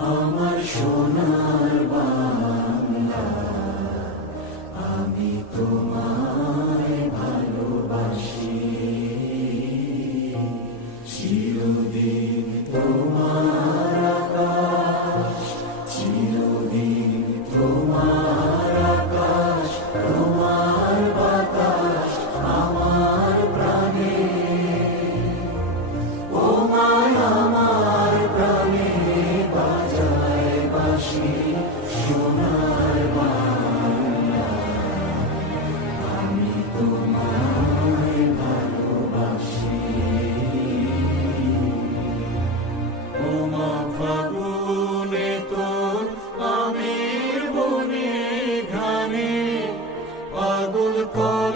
আমার সোনার বাংলা, আমি তোমায় ভালোবাসি। চিরদিন তোমার আকাশ, চিরদিন তোমার আকাশ, তোমার বাতাস আমার প্রাণে। ও মায় আমার প্রাণে বাজায় বাঁশি সোনার বাংলা, আমি তোমায় ভালোবাসি। ও মা ফাগুনে তোর আবির বনে ঘানে পাগল কর